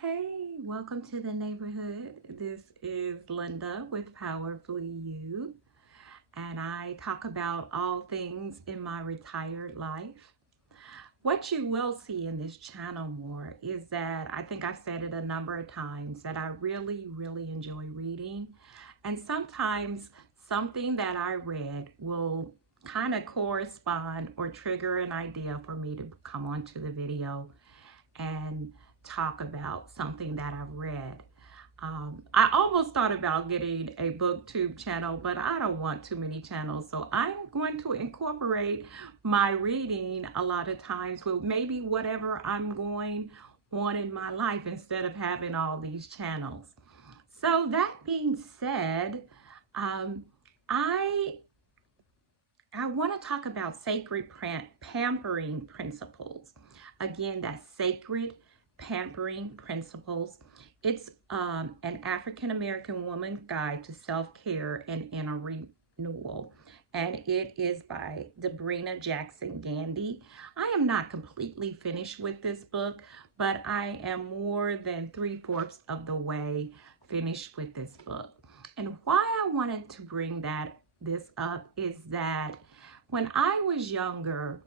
Hey, welcome to the neighborhood. This is Linda with Powerfully You, and I talk about all things in my retired life. What you will see in this channel more is that I think I've said it a number of times that I really enjoy reading, and sometimes something that I read will kind of correspond or trigger an idea for me to come onto the video and talk about something that I've read. I almost thought about getting a booktube channel, but I don't want too many channels. So I'm going to incorporate my reading a lot of times with maybe whatever I'm going on in my life instead of having all these channels. So that being said, um, I I want to talk about sacred pampering principles. Again, that's sacred pampering principles. It's an African American woman's guide to self-care and inner renewal. And it is by Debrina Jackson Gandy. I am not completely finished with this book, but I am more than 3/4 of the way finished with this book. And why I wanted to bring this up is that when I was younger,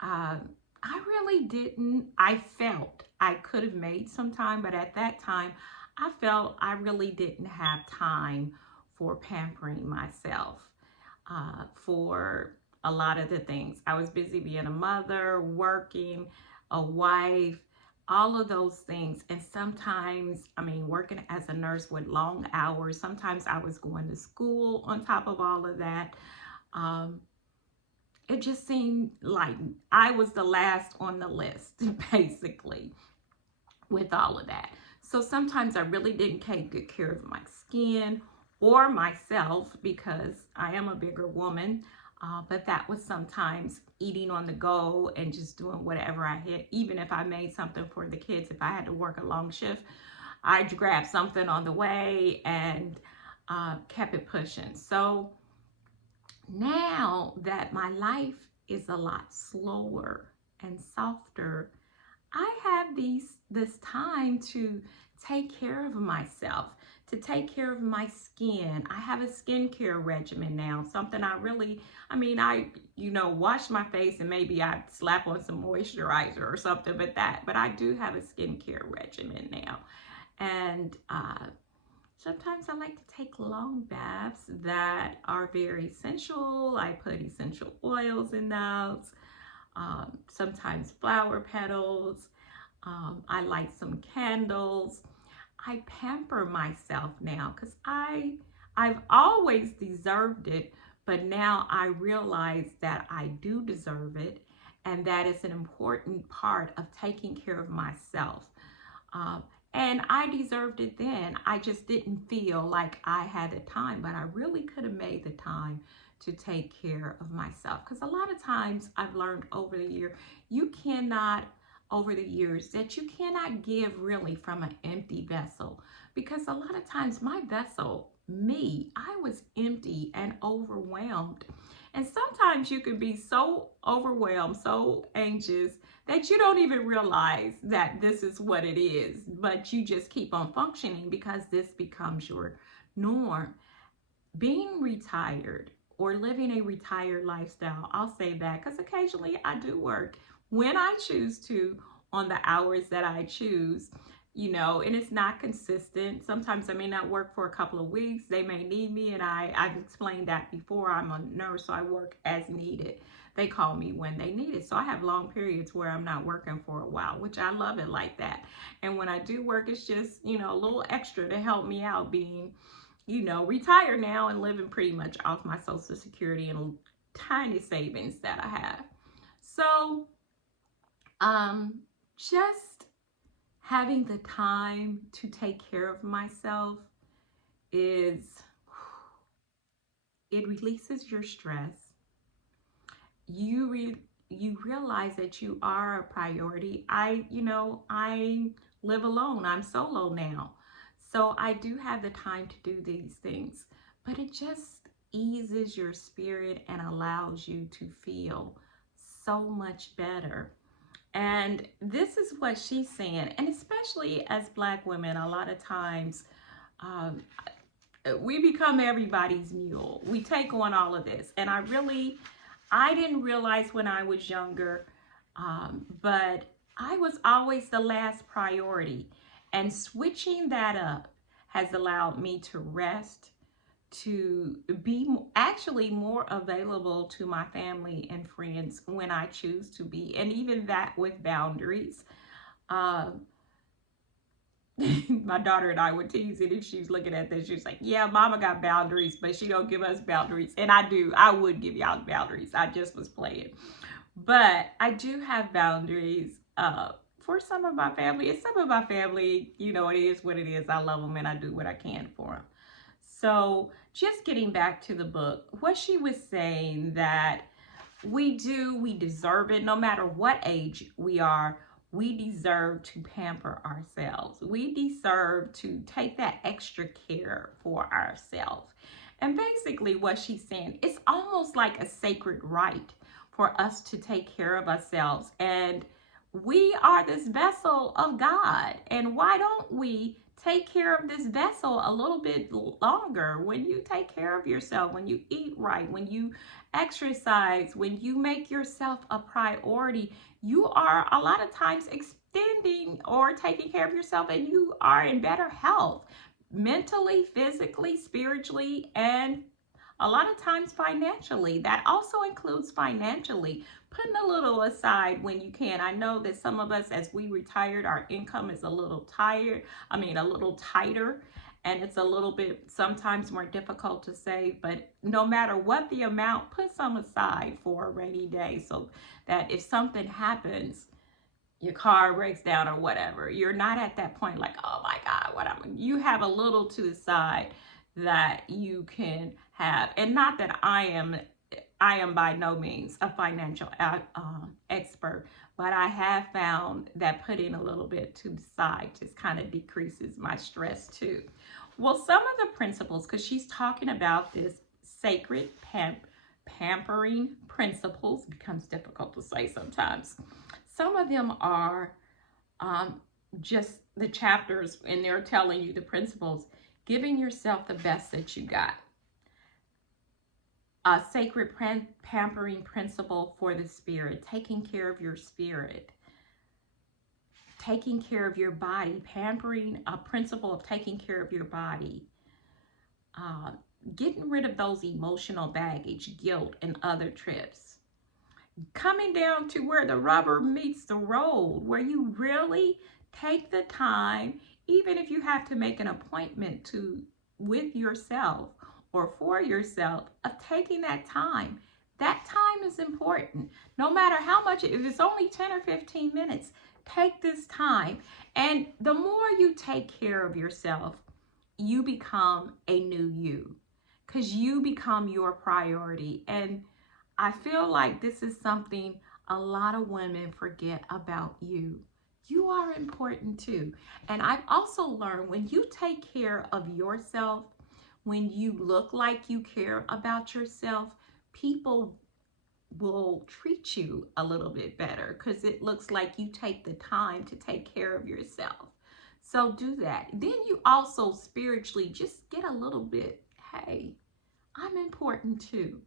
uh, I really didn't, I felt I could have made some time, but at that time, I felt I really didn't have time for pampering myself for a lot of the things. I was busy being a mother, working, a wife, all of those things. And sometimes, working as a nurse with long hours, sometimes I was going to school on top of all of that. Um, it just seemed like I was the last on the list, basically, with all of that. So sometimes I really didn't take good care of my skin or myself because I am a bigger woman. But that was sometimes eating on the go and just doing whatever I had. Even if I made something for the kids, if I had to work a long shift, I'd grab something on the way and kept it pushing. So now that my life is a lot slower and softer, I have this time to take care of myself, to take care of my skin. I have a skincare regimen now, something I wash my face and maybe I slap on some moisturizer or something, but I do have a skincare regimen now. And sometimes I like to take long baths that are very essential. I put essential oils in those, sometimes flower petals. I light some candles. I pamper myself now because I've always deserved it, but now I realize that I do deserve it, and that is an important part of taking care of myself. Um, and I deserved it then. I just didn't feel like I had the time, but I really could have made the time to take care of myself. Because a lot of times I've learned over the year, over the years, that you cannot give really from an empty vessel. Because a lot of times my vessel, I was empty and overwhelmed. And sometimes you can be so overwhelmed, so anxious, that you don't even realize that this is what it is, but you just keep on functioning because this becomes your norm. Being retired or living a retired lifestyle, I'll say that because occasionally I do work when I choose to on the hours that I choose, and it's not consistent. Sometimes I may not work for a couple of weeks. They may need me, and I've explained that before. I'm a nurse, so I work as needed. They call me when they need it. So I have long periods where I'm not working for a while, which I love it like that. And when I do work, it's just, a little extra to help me out being, retired now and living pretty much off my Social Security and tiny savings that I have. So, just having the time to take care of myself it releases your stress. You realize that you are a priority. I live alone. I'm solo now. So I do have the time to do these things, but it just eases your spirit and allows you to feel so much better. And this is what she's saying. And especially as Black women, a lot of times um, we become everybody's mule. We take on all of this. And I didn't realize when I was younger, but I was always the last priority. And switching that up has allowed me to rest, to be actually more available to my family and friends when I choose to be, and even that with boundaries. Um, my daughter and I would tease it if she's looking at this. She's like, "Yeah, Mama got boundaries, but she don't give us boundaries." And I do. I would give y'all boundaries. I just was playing, but I do have boundaries. For some of my family, and some of my family, you know, it is what it is. I love them and I do what I can for them. So just getting back to the book, what she was saying that we deserve it no matter what age we are. We deserve to pamper ourselves. We deserve to take that extra care for ourselves. And basically what she's saying, it's almost like a sacred right for us to take care of ourselves. And we are this vessel of God. And why don't we take care of this vessel a little bit longer? When you take care of yourself, when you eat right, when you exercise, when you make yourself a priority, you are a lot of times extending or taking care of yourself, and you are in better health mentally, physically, spiritually, and a lot of times financially. That also includes financially, putting a little aside when you can. I know that some of us, as we retired, our income is a little a little tighter, and it's a little bit sometimes more difficult to save. But no matter what the amount, put some aside for a rainy day, so that if something happens, your car breaks down or whatever, you're not at that point like, oh my God, you have a little to the side that you can have. And not that I am by no means a financial expert, but I have found that putting a little bit to the side just kind of decreases my stress too. Well, some of the principles, because she's talking about this sacred pampering principles, becomes difficult to say sometimes. Some of them are just the chapters, and they're telling you the principles, giving yourself the best that you got. A sacred pampering principle for the spirit, taking care of your spirit, taking care of your body, pampering, a principle of taking care of your body, getting rid of those emotional baggage, guilt, and other trips. Coming down to where the rubber meets the road, where you really take the time, even if you have to make an appointment with yourself or for yourself, of taking that time. That time is important. No matter how much, if it's only 10 or 15 minutes, take this time. And the more you take care of yourself, you become a new you, because you become your priority. And I feel like this is something a lot of women forget about you. You are important too. And I've also learned, when you take care of yourself, when you look like you care about yourself, people will treat you a little bit better, because it looks like you take the time to take care of yourself. So do that. Then you also spiritually just get a little bit, hey, I'm important too.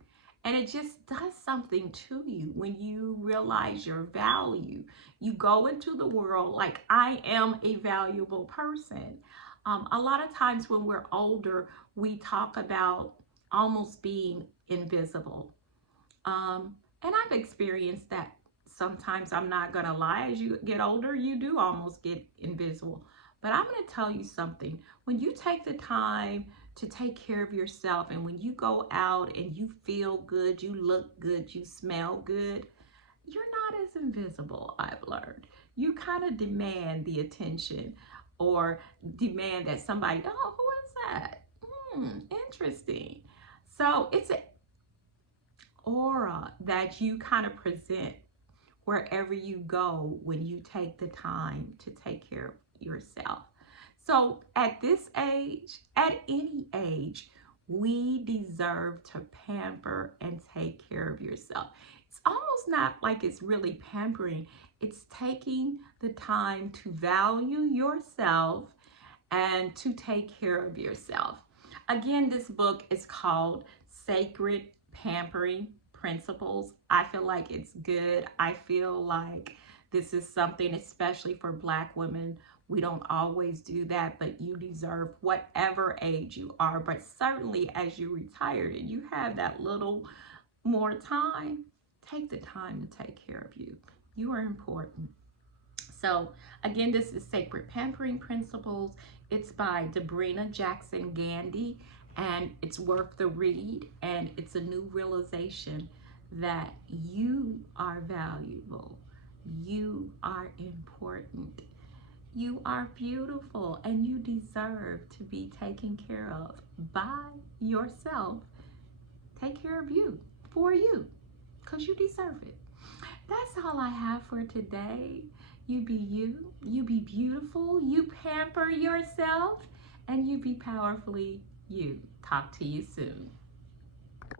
And it just does something to you when you realize your value. You go into the world like, I am a valuable person. A lot of times when we're older, we talk about almost being invisible. And I've experienced that sometimes. I'm not going to lie. As you get older, you do almost get invisible. But I'm going to tell you something. When you take the time to take care of yourself, and when you go out and you feel good, you look good, you smell good, you're not as invisible, I've learned. You kind of demand the attention, or demand that somebody, oh, who is that? Interesting. So it's an aura that you kind of present wherever you go when you take the time to take care of yourself. So at this age, at any age, we deserve to pamper and take care of yourself. it's almost not like it's really pampering. It's taking the time to value yourself and to take care of yourself. Again, this book is called Sacred Pampering Principles. I feel like it's good. I feel like this is something, especially for Black women. We don't always do that, but you deserve whatever age you are. But certainly as you retire and you have that little more time, take the time to take care of you. You are important. So again, this is Sacred Pampering Principles. It's by Debrina Jackson Gandy, and it's worth the read, and it's a new realization that you are valuable. You are important. You are beautiful, and you deserve to be taken care of by yourself. Take care of you, for you, because you deserve it. That's all I have for today. You be you, you be beautiful, you pamper yourself, and you be powerfully you. Talk to you soon.